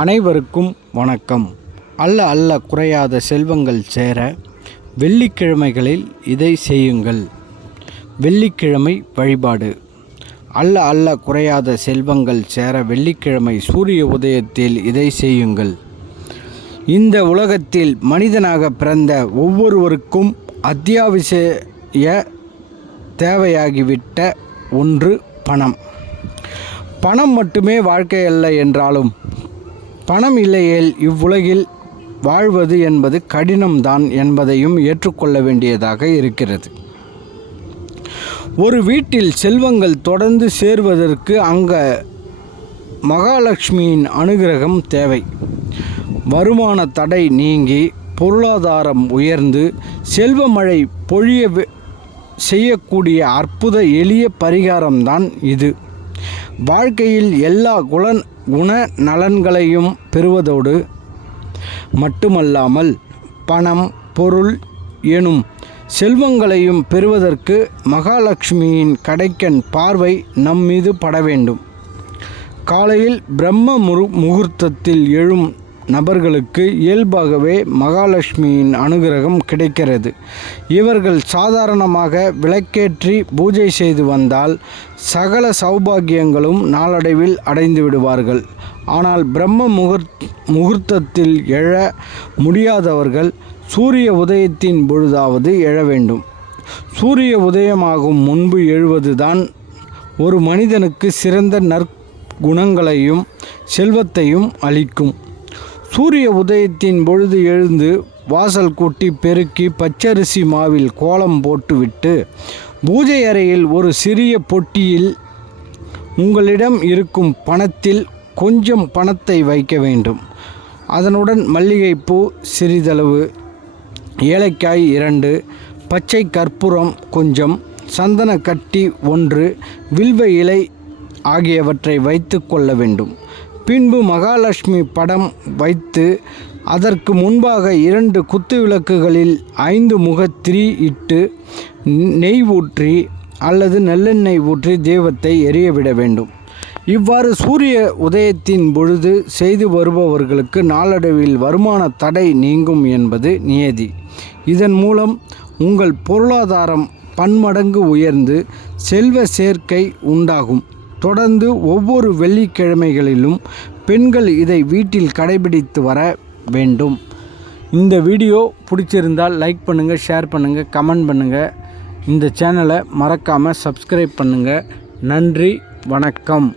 அனைவருக்கும் வணக்கம். அல்ல குறையாத செல்வங்கள் சேர வெள்ளிக்கிழமைகளில் இதை செய்யுங்கள். வெள்ளிக்கிழமை வழிபாடு. அல்ல குறையாத செல்வங்கள் சேர வெள்ளிக்கிழமை சூரிய உதயத்தில் இதை செய்யுங்கள். இந்த உலகத்தில் மனிதனாக பிறந்த ஒவ்வொருவருக்கும் அத்தியாவசிய தேவையாகிவிட்ட ஒன்று பணம். பணம் மட்டுமே வாழ்க்கை அல்ல என்றாலும் பணம் இல்லையேல் இவ்வுலகில் வாழ்வது என்பது கடினம்தான் என்பதையும் ஏற்றுக்கொள்ள வேண்டியதாக இருக்கிறது. ஒரு வீட்டில் செல்வங்கள் தொடர்ந்து சேர்வதற்கு அங்கே மகாலட்சுமியின் அனுகிரகம் தேவை. வருமான தடை நீங்கி பொருளாதாரம் உயர்ந்து செல்வமழை பொழிய செய்யக்கூடிய அற்புத எளிய பரிகாரம்தான் இது. வாழ்க்கையில் எல்லா குண நலன்களையும் பெறுவதோடு மட்டுமல்லாமல் பணம் பொருள் எனும் செல்வங்களையும் பெறுவதற்கு மகாலட்சுமியின் கடைக்கண் பார்வை நம் மீது பட வேண்டும். காலையில் பிரம்ம முகூர்த்தத்தில் எழும் நபர்களுக்கு இயல்பாகவே மகாலட்சுமியின் அனுகிரகம் கிடைக்கிறது. இவர்கள் சாதாரணமாக விளக்கேற்றி பூஜை செய்து வந்தால் சகல சௌபாகியங்களும் நாளடைவில் அடைந்து விடுவார்கள். ஆனால் பிரம்ம முகூர்த்தத்தில் எழ முடியாதவர்கள் சூரிய உதயத்தின் பொழுதாவது எழ வேண்டும். சூரிய உதயமாகும் முன்பு எழுவதுதான் ஒரு மனிதனுக்கு சிறந்த நற்குணங்களையும் செல்வத்தையும் அளிக்கும். சூரிய உதயத்தின் பொழுது எழுந்து வாசல் கூட்டி பெருக்கி பச்சரிசி மாவில் கோலம் போட்டுவிட்டு பூஜை அறையில் ஒரு சிறிய பொட்டியில் உங்களிடம் இருக்கும் பணத்தில் கொஞ்சம் பணத்தை வைக்க வேண்டும். அதனுடன் மல்லிகைப்பூ சிறிதளவு, ஏலக்காய் 2, பச்சை கற்பூரம் கொஞ்சம், சந்தன கட்டி 1, வில்வ இலை ஆகியவற்றை வைத்து கொள்ள வேண்டும். பின்பு மகாலட்சுமி படம் வைத்து அதற்கு முன்பாக 2 குத்து விளக்குகளில் 5 முகத்திரி இட்டு நெய் ஊற்றி அல்லது நல்லெண்ணெய் ஊற்றி தெய்வத்தை எரியவிட வேண்டும். இவ்வாறு சூரிய உதயத்தின் பொழுது செய்து வருபவர்களுக்கு நாளடைவில் வருமான தடை நீங்கும் என்பது நியதி. இதன் மூலம் உங்கள் பொருளாதாரம் பன்மடங்கு உயர்ந்து செல்வ சேர்க்கை உண்டாகும். தொடர்ந்து ஒவ்வொரு வெள்ளிக்கிழமைகளிலும் பெண்கள் இதை வீட்டில் கடைபிடித்து வர வேண்டும். இந்த வீடியோ பிடிச்சிருந்தால் லைக் பண்ணுங்கள், ஷேர் பண்ணுங்கள், கமெண்ட் பண்ணுங்கள். இந்த சேனலை மறக்காமல் சப்ஸ்கிரைப் பண்ணுங்கள். நன்றி, வணக்கம்.